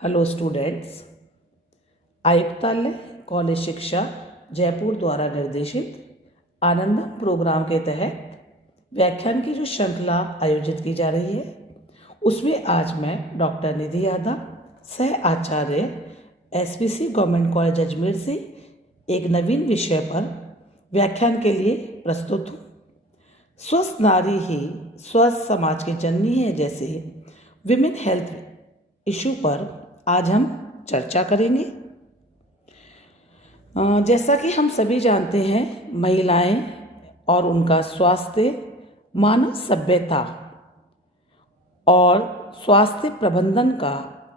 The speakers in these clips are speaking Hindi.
Hello students. आयुक्तालय कॉलेज शिक्षा जयपुर द्वारा निर्देशित आनंदम प्रोग्राम के तहत व्याख्यान की जो श्रृंखला आयोजित की जा रही है उसमें आज मैं डॉक्टर निधि यादव सह आचार्य एसपीसी गवर्नमेंट कॉलेज अजमेर से एक नवीन विषय पर व्याख्यान के लिए प्रस्तुत हूँ। स्वस्थ नारी ही स्वस्थ समाज की जननी है जैसे विमेन हेल्थ इशू पर आज हम चर्चा करेंगे। जैसा कि हम सभी जानते हैं, महिलाएं और उनका स्वास्थ्य मानव सभ्यता और स्वास्थ्य प्रबंधन का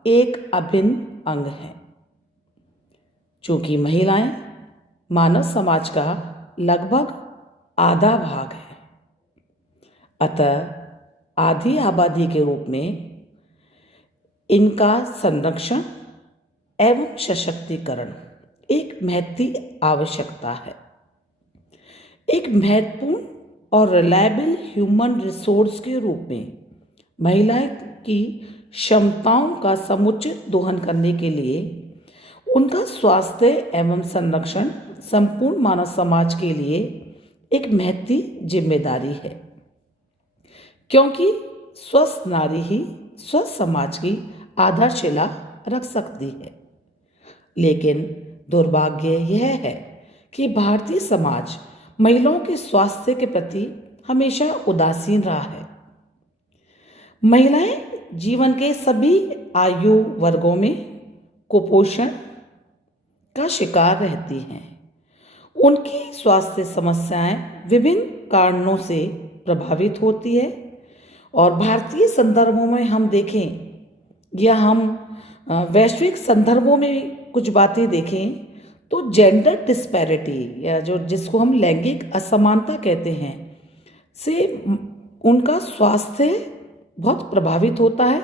एक अभिन्न अंग है। चूँकि महिलाएं मानव समाज का लगभग आधा भाग है, अतः आधी आबादी के रूप में इनका संरक्षण एवं सशक्तिकरण एक महती आवश्यकता है। एक महत्वपूर्ण और रिलायबल ह्यूमन रिसोर्स के रूप में महिलाएं की क्षमताओं का समुचित दोहन करने के लिए उनका स्वास्थ्य एवं संरक्षण संपूर्ण मानव समाज के लिए एक महती जिम्मेदारी है, क्योंकि स्वस्थ नारी ही स्वस्थ समाज की आधारशिला रख सकती है। लेकिन दुर्भाग्य यह है कि भारतीय समाज महिलाओं के स्वास्थ्य के प्रति हमेशा उदासीन रहा है। महिलाएं जीवन के सभी आयु वर्गों में कुपोषण का शिकार रहती हैं। उनकी स्वास्थ्य समस्याएं विभिन्न कारणों से प्रभावित होती है और भारतीय संदर्भों में हम देखें या हम वैश्विक संदर्भों में कुछ बातें देखें तो जेंडर डिस्पैरिटी या जिसको हम लैंगिक असमानता कहते हैं से उनका स्वास्थ्य बहुत प्रभावित होता है,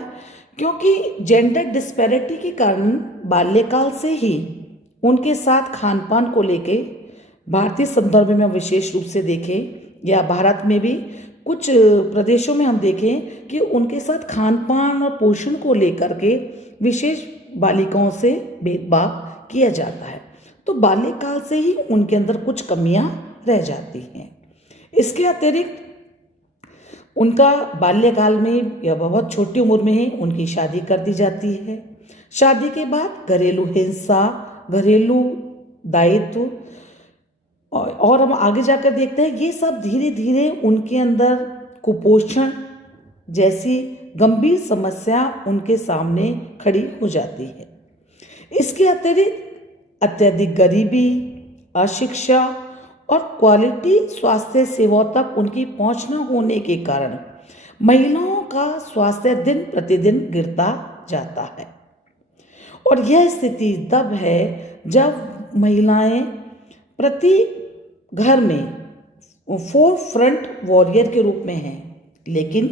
क्योंकि जेंडर डिस्पैरिटी के कारण बाल्यकाल से ही उनके साथ खान पान को लेके भारतीय संदर्भ में विशेष रूप से देखें या भारत में भी कुछ प्रदेशों में हम देखें कि उनके साथ खान पान और पोषण को लेकर के विशेष बालिकाओं से भेदभाव किया जाता है। तो बाल्यकाल से ही उनके अंदर कुछ कमियां रह जाती हैं। इसके अतिरिक्त उनका बाल्यकाल में या बहुत छोटी उम्र में ही उनकी शादी कर दी जाती है। शादी के बाद घरेलू हिंसा, घरेलू दायित्व और हम आगे जाकर देखते हैं ये सब धीरे धीरे उनके अंदर कुपोषण जैसी गंभीर समस्या उनके सामने खड़ी हो जाती है। इसके अतिरिक्त अत्यधिक गरीबी, अशिक्षा और क्वालिटी स्वास्थ्य सेवाओं तक उनकी पहुंच न होने के कारण महिलाओं का स्वास्थ्य दिन प्रतिदिन गिरता जाता है। और यह स्थिति तब है जब महिलाएं प्रति घर में फोर फ्रंट वॉरियर के रूप में हैं, लेकिन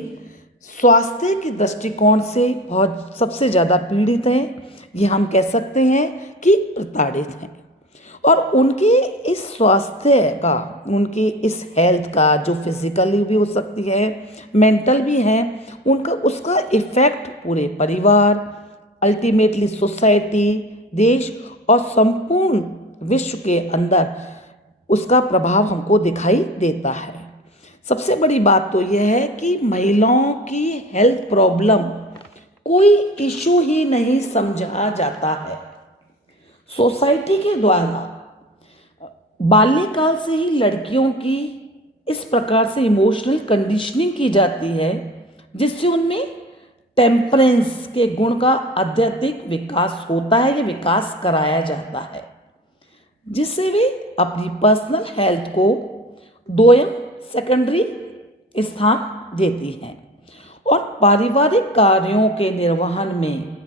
स्वास्थ्य के दृष्टिकोण से बहुत सबसे ज़्यादा पीड़ित हैं। ये हम कह सकते हैं कि प्रताड़ित हैं। और उनके इस स्वास्थ्य का, उनकी इस हेल्थ का, जो फिजिकली भी हो सकती है, मेंटल भी है, उनका उसका इफेक्ट पूरे परिवार, अल्टीमेटली सोसाइटी, देश और संपूर्ण विश्व के अंदर उसका प्रभाव हमको दिखाई देता है। सबसे बड़ी बात तो यह है कि महिलाओं की हेल्थ प्रॉब्लम कोई इशू ही नहीं समझा जाता है। सोसाइटी के द्वारा बाल्यकाल से ही लड़कियों की इस प्रकार से इमोशनल कंडीशनिंग की जाती है जिससे उनमें टेम्परेंस के गुण का अत्यधिक विकास होता है, ये विकास कराया जाता है, जिससे वे अपनी पर्सनल हेल्थ को दोयम सेकेंडरी स्थान देती हैं और पारिवारिक कार्यों के निर्वहन में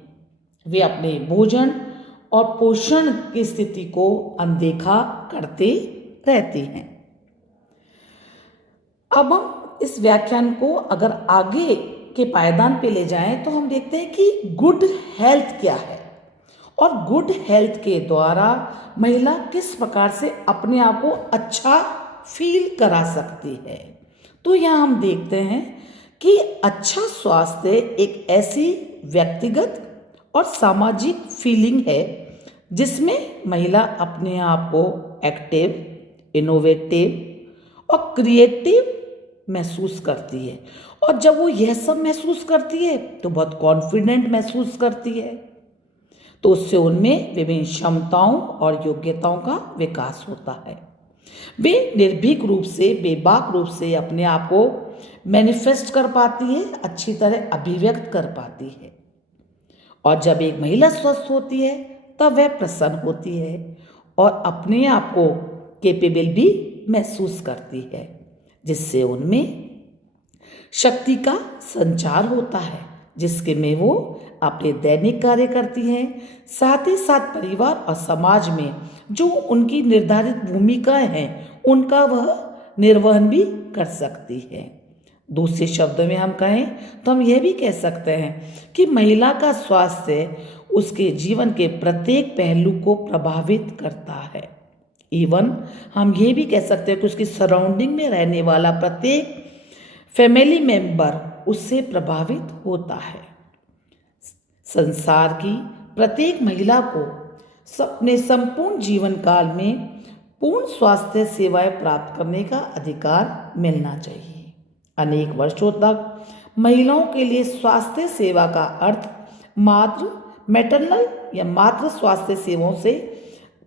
वे अपने भोजन और पोषण की स्थिति को अनदेखा करते रहती हैं। अब हम इस व्याख्यान को अगर आगे के पायदान पे ले जाएं तो हम देखते हैं कि गुड हेल्थ क्या है और गुड हेल्थ के द्वारा महिला किस प्रकार से अपने आप को अच्छा फील करा सकती है। तो यहाँ हम देखते हैं कि अच्छा स्वास्थ्य एक ऐसी व्यक्तिगत और सामाजिक फीलिंग है जिसमें महिला अपने आप को एक्टिव, इनोवेटिव और क्रिएटिव महसूस करती है। और जब वो यह सब महसूस करती है तो बहुत कॉन्फिडेंट महसूस करती है, तो उससे उनमें विभिन्न क्षमताओं और योग्यताओं का विकास होता है। वे निर्भीक रूप से, बेबाक रूप से अपने आप को मैनिफेस्ट कर पाती है, अच्छी तरह अभिव्यक्त कर पाती है। और जब एक महिला स्वस्थ होती है तब वह प्रसन्न होती है और अपने आप को कैपेबल भी महसूस करती है, जिससे उनमें शक्ति का संचार होता है, जिसके में वो अपने दैनिक कार्य करती हैं, साथ ही साथ परिवार और समाज में जो उनकी निर्धारित भूमिकाएं हैं उनका वह निर्वहन भी कर सकती है। दूसरे शब्दों में हम कहें तो हम यह भी कह सकते हैं कि महिला का स्वास्थ्य उसके जीवन के प्रत्येक पहलू को प्रभावित करता है। इवन हम ये भी कह सकते हैं कि उसकी सराउंडिंग में रहने वाला प्रत्येक फैमिली मेंबर उससे प्रभावित होता है। संसार की प्रत्येक महिला को अपने संपूर्ण जीवन काल में पूर्ण स्वास्थ्य सेवाएं प्राप्त करने का अधिकार मिलना चाहिए। अनेक वर्षों तक महिलाओं के लिए स्वास्थ्य सेवा का अर्थ मात्र मैटरनल या मात्र स्वास्थ्य सेवाओं से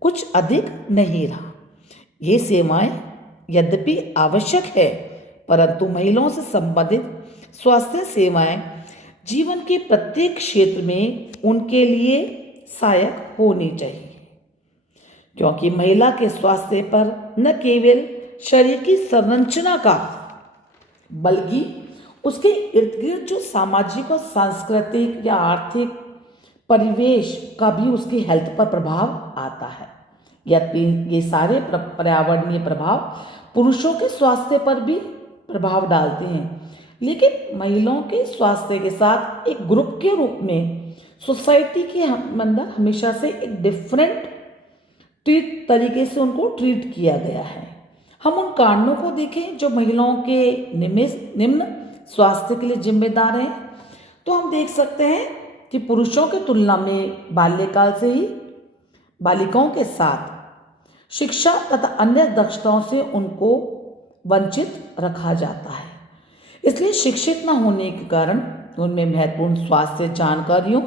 कुछ अधिक नहीं रहा। ये सेवाएं यद्यपि आवश्यक है, परंतु महिलाओं से संबंधित स्वास्थ्य सेवाएं जीवन के प्रत्येक क्षेत्र में उनके लिए सहायक होनी चाहिए, क्योंकि महिला के स्वास्थ्य पर न केवल शरीर की संरचना का बल्कि उसके इर्द गिर्द जो सामाजिक और सांस्कृतिक या आर्थिक परिवेश का भी उसकी हेल्थ पर प्रभाव आता है। ये सारे पर्यावरणीय प्रभाव पुरुषों के स्वास्थ्य पर भी प्रभाव डालते हैं, लेकिन महिलाओं के स्वास्थ्य के साथ एक ग्रुप के रूप में सोसाइटी के अंदर हमेशा से एक डिफरेंट तरीके से उनको ट्रीट किया गया है। हम उन कारणों को देखें जो महिलाओं के निम्न स्वास्थ्य के लिए जिम्मेदार हैं, तो हम देख सकते हैं कि पुरुषों की तुलना में बाल्यकाल से ही बालिकाओं के साथ शिक्षा तथा अन्य दक्षताओं से उनको वंचित रखा जाता है। इसलिए शिक्षित न होने के कारण उनमें महत्वपूर्ण स्वास्थ्य जानकारियों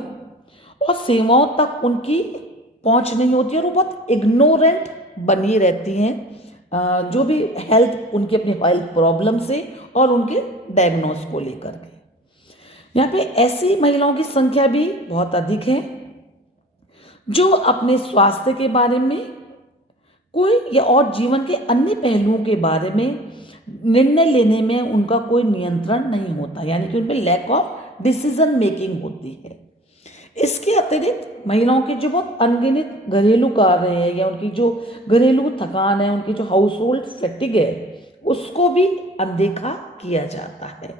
और सेवाओं तक उनकी पहुंच नहीं होती और वो बहुत इग्नोरेंट बनी रहती हैं, जो भी हेल्थ उनके अपने हेल्थ प्रॉब्लम से और उनके डायग्नोस को लेकर के। यहाँ पे ऐसी महिलाओं की संख्या भी बहुत अधिक है जो अपने स्वास्थ्य के बारे में कोई या और जीवन के अन्य पहलुओं के बारे में निर्णय लेने में उनका कोई नियंत्रण नहीं होता, यानी कि उनमें लैक ऑफ डिसीजन मेकिंग होती है। इसके अतिरिक्त महिलाओं के जो बहुत अनगिनत घरेलू कार्य हैं या उनकी जो घरेलू थकान है, उनकी जो हाउस होल्ड फैटिग है, उसको भी अनदेखा किया जाता है।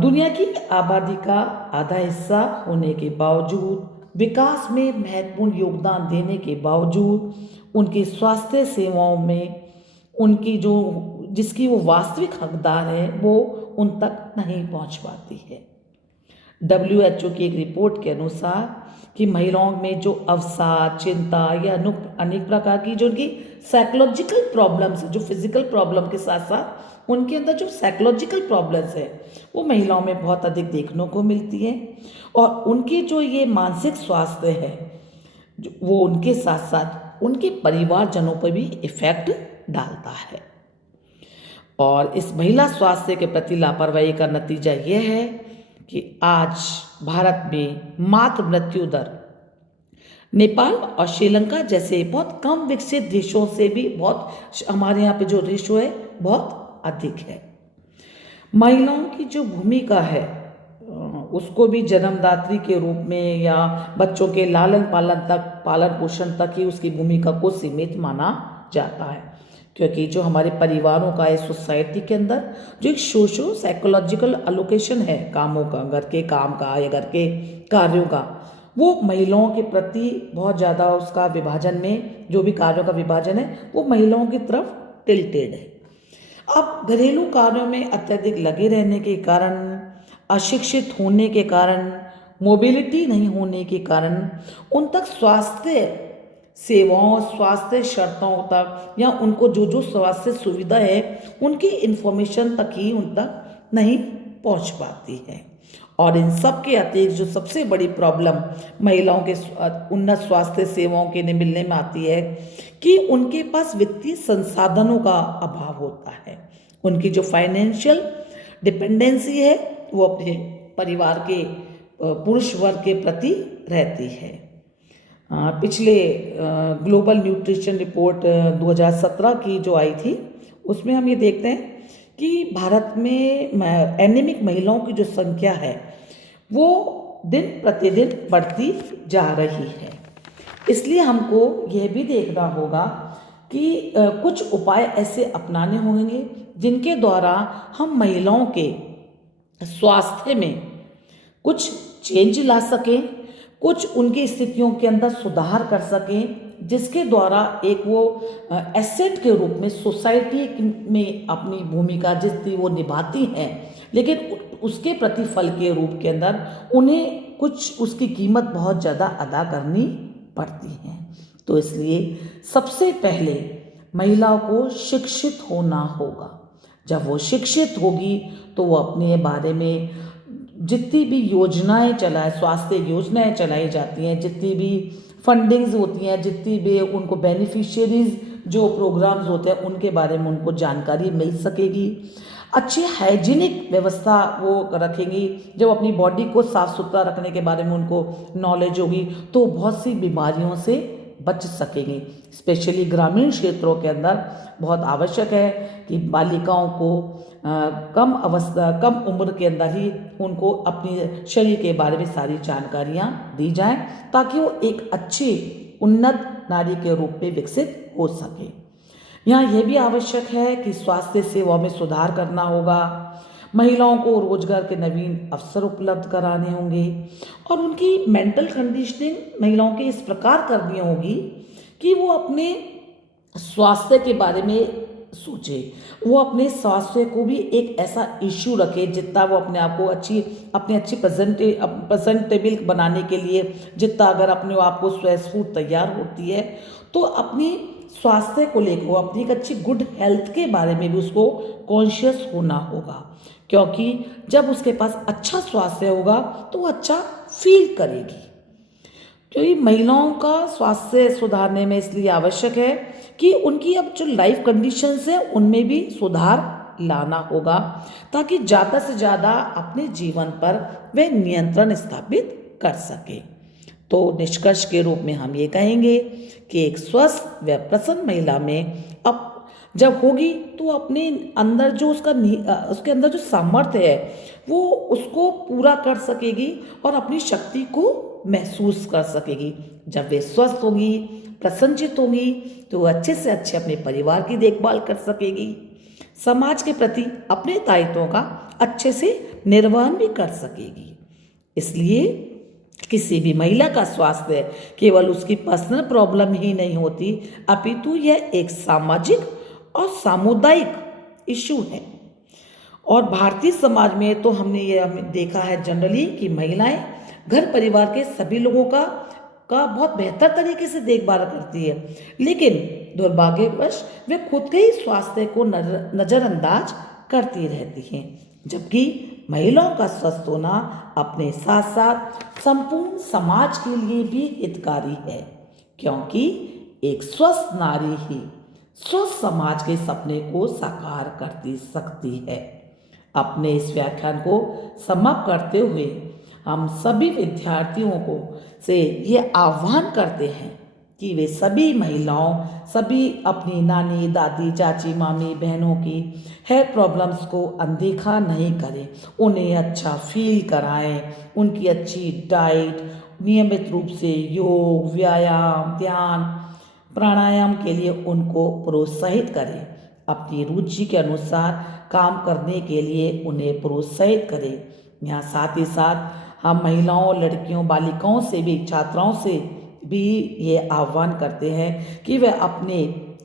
दुनिया की आबादी का आधा हिस्सा होने के बावजूद, विकास में महत्वपूर्ण योगदान देने के बावजूद, उनकी स्वास्थ्य सेवाओं में उनकी जो जिसकी वो वास्तविक हकदार है वो उन तक नहीं पहुंच पाती है। WHO की एक रिपोर्ट के अनुसार कि महिलाओं में जो अवसाद, चिंता या अनेक प्रकार की जो उनकी साइकोलॉजिकल प्रॉब्लम्स है, जो फिजिकल प्रॉब्लम के साथ साथ उनके अंदर जो साइकोलॉजिकल प्रॉब्लम्स है वो महिलाओं में बहुत अधिक देखने को मिलती है। और उनकी जो ये मानसिक स्वास्थ्य है वो उनके साथ साथ उनके परिवारजनों पर भी इफेक्ट डालता है। और इस महिला स्वास्थ्य के प्रति लापरवाही का नतीजा यह है कि आज भारत में मातृ मृत्यु दर नेपाल और श्रीलंका जैसे बहुत कम विकसित देशों से भी बहुत, हमारे यहाँ पे जो रेशो है बहुत अधिक है। महिलाओं की जो भूमिका है उसको भी जन्मदात्री के रूप में या बच्चों के लालन पालन पोषण तक ही उसकी भूमिका को सीमित माना जाता है, क्योंकि जो हमारे परिवारों का है, सोसाइटी के अंदर जो एक सोशो साइकोलॉजिकल एलोकेशन है कामों का, घर के काम का या घर के कार्यों का, वो महिलाओं के प्रति बहुत ज़्यादा उसका विभाजन में जो भी कार्यों का विभाजन है वो महिलाओं की तरफ टिल्टेड है। अब घरेलू कार्यों में अत्यधिक लगे रहने के कारण, अशिक्षित होने के कारण मोबिलिटी नहीं होने के कारण उन तक स्वास्थ्य सेवाओं, स्वास्थ्य शर्तों तक या उनको जो जो स्वास्थ्य सुविधा है उनकी इन्फॉर्मेशन तक ही उन तक नहीं पहुंच पाती है। और इन सब के अतिरिक्त जो सबसे बड़ी प्रॉब्लम महिलाओं के उन्नत स्वास्थ्य सेवाओं के मिलने में आती है कि उनके पास वित्तीय संसाधनों का अभाव होता है। उनकी जो फाइनेंशियल डिपेंडेंसी है वो अपने परिवार के पुरुष वर्ग के प्रति रहती है। पिछले ग्लोबल न्यूट्रिशन रिपोर्ट 2017 की जो आई थी उसमें हम ये देखते हैं कि भारत में एनीमिक महिलाओं की जो संख्या है वो दिन प्रतिदिन बढ़ती जा रही है। इसलिए हमको यह भी देखना होगा कि कुछ उपाय ऐसे अपनाने होंगे जिनके द्वारा हम महिलाओं के स्वास्थ्य में कुछ चेंज ला सकें, कुछ उनकी स्थितियों के अंदर सुधार कर सकें, जिसके द्वारा एक वो एसेट के रूप में सोसाइटी में अपनी भूमिका जितनी वो निभाती हैं, लेकिन उसके प्रतिफल के रूप के अंदर उन्हें कुछ उसकी कीमत बहुत ज़्यादा अदा करनी पड़ती है। तो इसलिए सबसे पहले महिलाओं को शिक्षित होना होगा। जब वो शिक्षित होगी तो वो अपने बारे में जितनी भी योजनाएं स्वास्थ्य योजनाएं चलाई जाती हैं, जितनी भी फंडिंग्स होती हैं, जितनी भी उनको बेनिफिशियरीज जो प्रोग्राम्स होते हैं उनके बारे में उनको जानकारी मिल सकेगी। अच्छी हाइजीनिक व्यवस्था वो रखेंगी। जब अपनी बॉडी को साफ सुथरा रखने के बारे में उनको नॉलेज होगी तो बहुत सी बीमारियों से बच सकेंगे। स्पेशली ग्रामीण क्षेत्रों के अंदर बहुत आवश्यक है कि बालिकाओं को कम उम्र के अंदर ही उनको अपने शरीर के बारे में सारी जानकारियाँ दी जाएं ताकि वो एक अच्छी उन्नत नारी के रूप में विकसित हो सके। यहाँ यह भी आवश्यक है कि स्वास्थ्य सेवाओं में सुधार करना होगा। महिलाओं को रोजगार के नवीन अवसर उपलब्ध कराने होंगे और उनकी मेंटल कंडीशनिंग महिलाओं के इस प्रकार करनी होगी कि वो अपने स्वास्थ्य के बारे में सोचे, वो अपने स्वास्थ्य को भी एक ऐसा इश्यू रखे जितना वो अपने आप को अच्छी प्रेजेंटेबल बनाने के लिए जितना अगर अपने आप को स्वस्थ तैयार होती है तो अपनी स्वास्थ्य को लेकर वो अपनी एक अच्छी गुड हेल्थ के बारे में भी उसको कॉन्शियस होना होगा, क्योंकि जब उसके पास अच्छा स्वास्थ्य होगा तो वो अच्छा फील करेगी। क्योंकि महिलाओं का स्वास्थ्य सुधारने में इसलिए आवश्यक है कि उनकी अब जो लाइफ कंडीशंस है उनमें भी सुधार लाना होगा ताकि ज़्यादा से ज़्यादा अपने जीवन पर वे नियंत्रण स्थापित कर सके। तो निष्कर्ष के रूप में हम ये कहेंगे कि एक स्वस्थ व प्रसन्न महिला में अब जब होगी तो अपने अंदर जो उसके अंदर जो सामर्थ्य है वो उसको पूरा कर सकेगी और अपनी शक्ति को महसूस कर सकेगी। जब वे स्वस्थ होगी, प्रसन्नचित होगी तो वो अच्छे से अच्छे अपने परिवार की देखभाल कर सकेगी, समाज के प्रति अपने दायित्वों का अच्छे से निर्वहन भी कर सकेगी। इसलिए किसी भी महिला का स्वास्थ्य केवल उसकी पर्सनल प्रॉब्लम ही नहीं होती, अपितु यह एक सामाजिक और सामुदायिक इशू है। और भारतीय समाज में तो हमने ये देखा है जनरली कि महिलाएं घर परिवार के सभी लोगों का बहुत बेहतर तरीके से देखभाल करती है, लेकिन दुर्भाग्यवश वे खुद के ही स्वास्थ्य को नज़रअंदाज करती रहती हैं। जबकि महिलाओं का स्वस्थ होना अपने साथ साथ संपूर्ण समाज के लिए भी हितकारी है, क्योंकि एक स्वस्थ नारी ही स्वस्थ समाज के सपने को साकार कर सकती है। अपने इस व्याख्यान को समाप्त करते हुए हम सभी विद्यार्थियों को से ये आह्वान करते हैं कि वे सभी महिलाओं सभी अपनी नानी, दादी, चाची, मामी, बहनों की हेल्थ प्रॉब्लम्स को अनदेखा नहीं करें, उन्हें अच्छा फील कराएं, उनकी अच्छी डाइट, नियमित रूप से योग, व्यायाम, ध्यान, प्राणायाम के लिए उनको प्रोत्साहित करें। अपनी रुचि के अनुसार काम करने के लिए उन्हें प्रोत्साहित करें। यहाँ साथ ही साथ हम महिलाओं, लड़कियों, बालिकाओं से भी, छात्राओं से भी ये आह्वान करते हैं कि वे अपने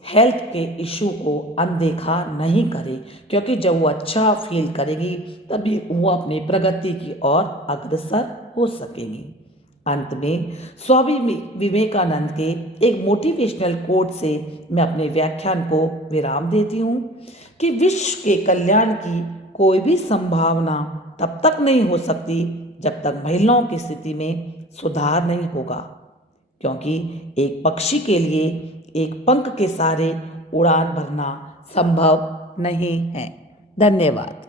हेल्थ के इशू को अनदेखा नहीं करे, क्योंकि जब वो अच्छा फील करेगी तभी वो अपनी प्रगति की ओर अग्रसर हो सकेगी। अंत में स्वामी विवेकानंद के एक मोटिवेशनल कोट से मैं अपने व्याख्यान को विराम देती हूँ कि विश्व के कल्याण की कोई भी संभावना तब तक नहीं हो सकती जब तक महिलाओं की स्थिति में सुधार नहीं होगा, क्योंकि एक पक्षी के लिए एक पंख के सहारे उड़ान भरना संभव नहीं है। धन्यवाद।